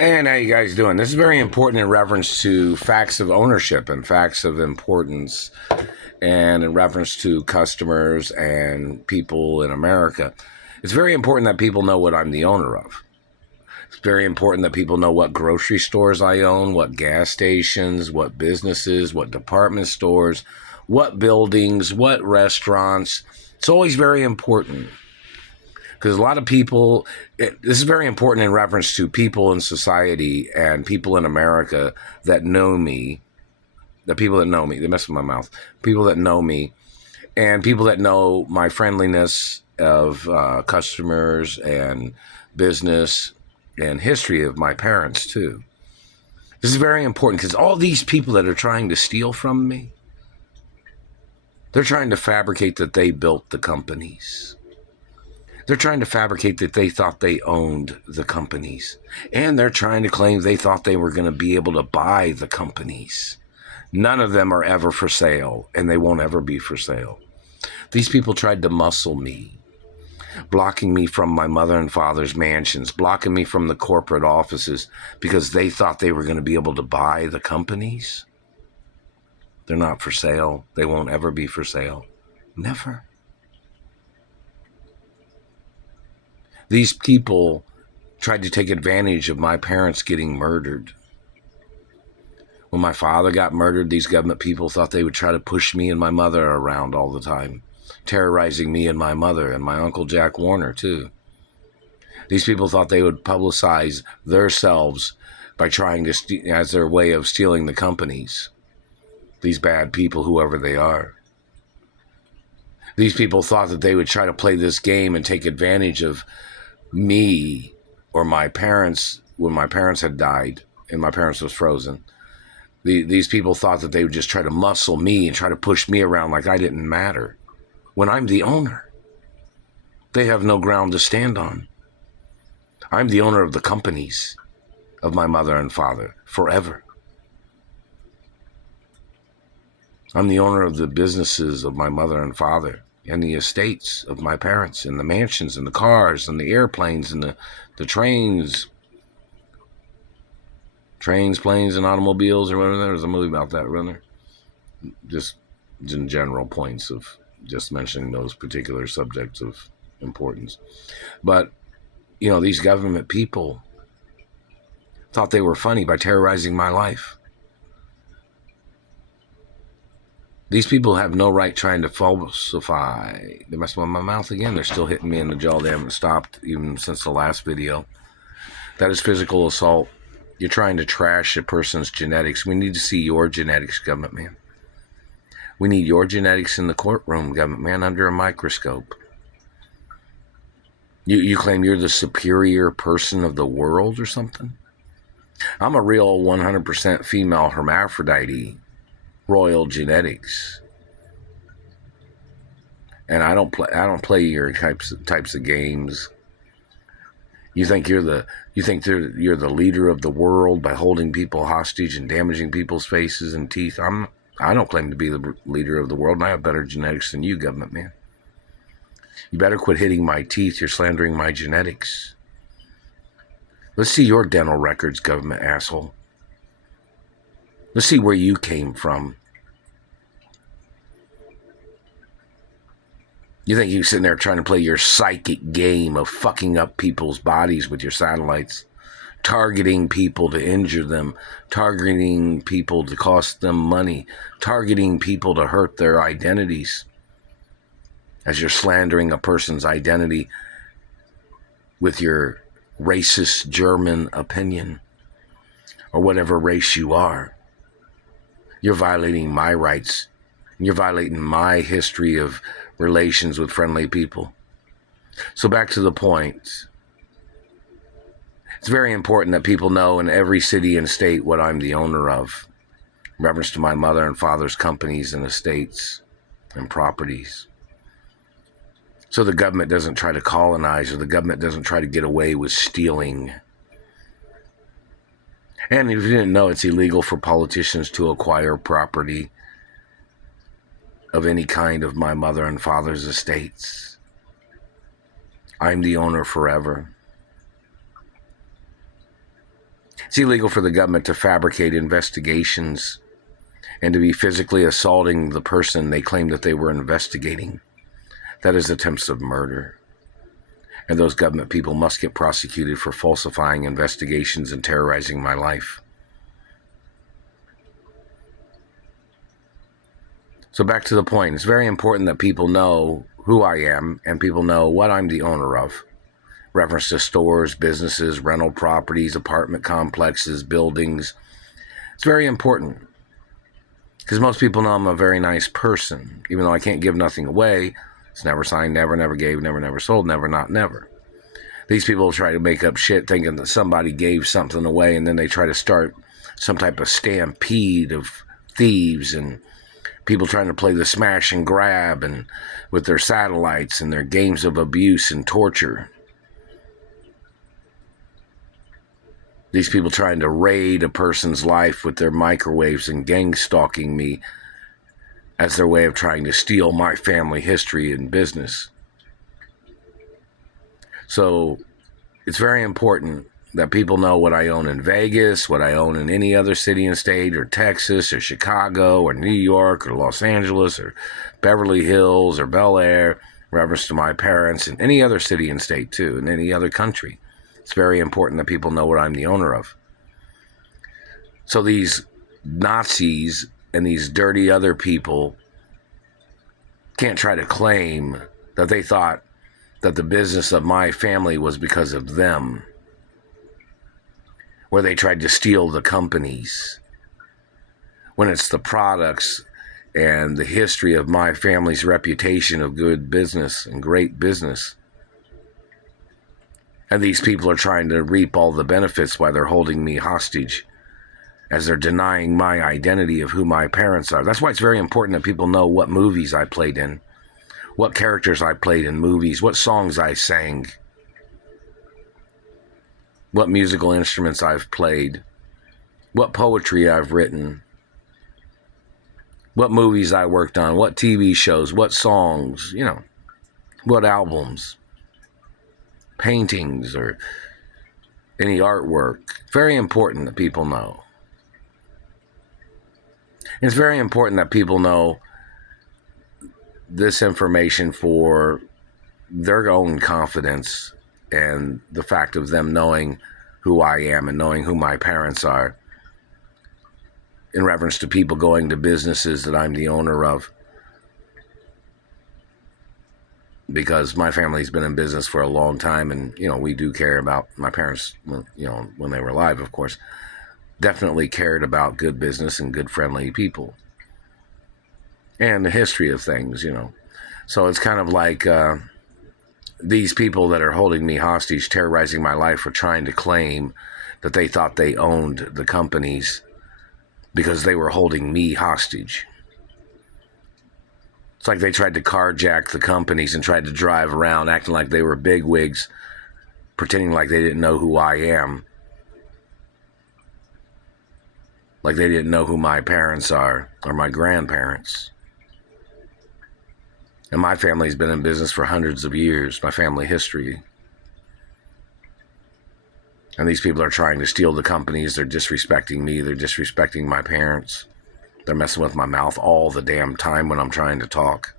And how you guys doing? This is very important in reference to facts of ownership and facts of importance, and in reference to customers and people in America. It's very important that people know what I'm the owner of. It's very important that people know what grocery stores I own, what gas stations, what businesses, what department stores, what buildings, what restaurants. It's always very important. Because a lot of people, this is very important in reference to people in society and people in America that know me, the people that know me, they mess with my mouth, people that know me, and people that know my friendliness of customers and business and history of my parents, too. This is very important because all these people that are trying to steal from me, they're trying to fabricate that they built the companies. They're trying to fabricate that they thought they owned the companies. And they're trying to claim they thought they were going to be able to buy the companies. None of them are ever for sale, and they won't ever be for sale. These people tried to muscle me, blocking me from my mother and father's mansions, blocking me from the corporate offices because they thought they were going to be able to buy the companies. They're not for sale. They won't ever be for sale. Never. These people tried to take advantage of my parents getting murdered. When my father got murdered, these government people thought they would try to push me and my mother around all the time, terrorizing me and my mother and my Uncle Jack Warner, too. These people thought they would publicize themselves by trying to, as their way of stealing the companies. These bad people, whoever they are. These people thought that they would try to play this game and take advantage of me or my parents when my parents had died and my parents was frozen. These people thought that they would just try to muscle me and try to push me around like I didn't matter when I'm the owner. They have no ground to stand on. I'm the owner of the companies of my mother and father forever. I'm the owner of the businesses of my mother and father and the estates of my parents and the mansions and the cars and the airplanes and the trains, planes, and automobiles, or whatever. There was a movie about that, wasn't there? Just in general points of just mentioning those particular subjects of importance. But, these government people thought they were funny by terrorizing my life. These people have no right trying to falsify. They messed with my mouth again. They're still hitting me in the jaw. They haven't stopped even since the last video. That is physical assault. You're trying to trash a person's genetics. We need to see your genetics, government man. We need your genetics in the courtroom, government man, under a microscope. You claim you're the superior person of the world or something? I'm a real 100% female hermaphrodite. Royal genetics, and I don't play your types of games. You think you're the leader of the world by holding people hostage and damaging people's faces and teeth. I don't claim to be the leader of the world, and I have better genetics than you, government man. You better quit hitting my teeth. You're slandering my genetics. Let's see your dental records, government asshole. Let's see where you came from. You think you're sitting there trying to play your psychic game of fucking up people's bodies with your satellites, targeting people to injure them, targeting people to cost them money, targeting people to hurt their identities, as you're slandering a person's identity with your racist German opinion or whatever race you are. You're violating my rights. You're violating my history of relations with friendly people. So back to the point. It's very important that people know in every city and state what I'm the owner of, in reference to my mother and father's companies and estates and properties. So the government doesn't try to colonize, or the government doesn't try to get away with stealing. And if you didn't know, it's illegal for politicians to acquire property of any kind of my mother and father's estates. I'm the owner forever. It's illegal for the government to fabricate investigations and to be physically assaulting the person they claim that they were investigating. That is attempts of murder. And those government people must get prosecuted for falsifying investigations and terrorizing my life. So back to the point. It's very important that people know who I am and people know what I'm the owner of. Reference to stores, businesses, rental properties, apartment complexes, buildings. It's very important because most people know I'm a very nice person. Even though I can't give nothing away, it's never signed, never, never gave, never, never sold, never, not, never. These people try to make up shit thinking that somebody gave something away, and then they try to start some type of stampede of thieves and people trying to play the smash and grab and with their satellites and their games of abuse and torture. These people trying to raid a person's life with their microwaves and gang stalking me as their way of trying to steal my family history and business. So it's very important that people know what I own in Vegas, what I own in any other city and state, or Texas, or Chicago, or New York, or Los Angeles, or Beverly Hills, or Bel Air, reference to my parents, in any other city and state too, in any other country. It's very important that people know what I'm the owner of. So these Nazis and these dirty other people can't try to claim that they thought that the business of my family was because of them, where they tried to steal the companies, when it's the products and the history of my family's reputation of good business and great business. And these people are trying to reap all the benefits while they're holding me hostage, as they're denying my identity of who my parents are. That's why it's very important that people know what movies I played in, what characters I played in movies, what songs I sang, what musical instruments I've played, what poetry I've written, what movies I worked on, what TV shows, what songs, what albums, paintings, or any artwork. Very important that people know. It's very important that people know this information for their own confidence and the fact of them knowing who I am and knowing who my parents are, in reference to people going to businesses that I'm the owner of. Because my family's been in business for a long time, and, we do care about my parents, when they were alive, of course, definitely cared about good business and good friendly people. And the history of things, So it's kind of like these people that are holding me hostage, terrorizing my life, are trying to claim that they thought they owned the companies because they were holding me hostage. It's like they tried to carjack the companies and tried to drive around acting like they were bigwigs, pretending like they didn't know who I am. Like they didn't know who my parents are or my grandparents. And my family's been in business for hundreds of years, my family history. And these people are trying to steal the companies. They're disrespecting me. They're disrespecting my parents. They're messing with my mouth all the damn time when I'm trying to talk.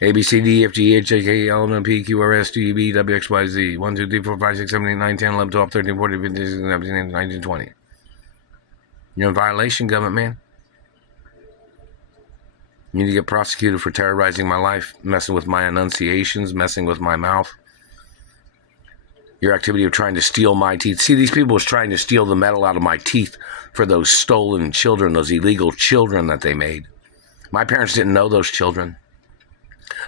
A, B, C, D, F, G, H, I, K, L, M, N, P, Q, R, S, T, U, V, W, X, Y, Z. 1, 2, 3, 4, 5, 6, 7, 8, 9, 10, 11, 12, 13, 14, 15, 16, 17, 18, 19, 20. You're in violation, government man. You need to get prosecuted for terrorizing my life, messing with my enunciations, messing with my mouth. Your activity of trying to steal my teeth. See, these people was trying to steal the metal out of my teeth for those stolen children, those illegal children that they made. My parents didn't know those children.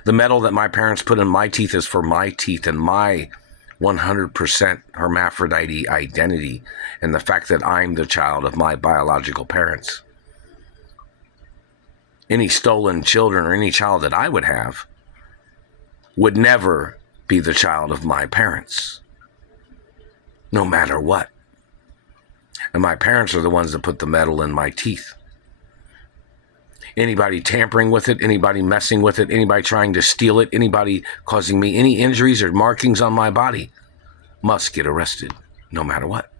The metal that my parents put in my teeth is for my teeth and my 100% hermaphrodite identity, and the fact that I'm the child of my biological parents. Any stolen children or any child that I would have would never be the child of my parents, no matter what. And my parents are the ones that put the metal in my teeth. Anybody tampering with it, anybody messing with it, anybody trying to steal it, anybody causing me any injuries or markings on my body must get arrested, no matter what.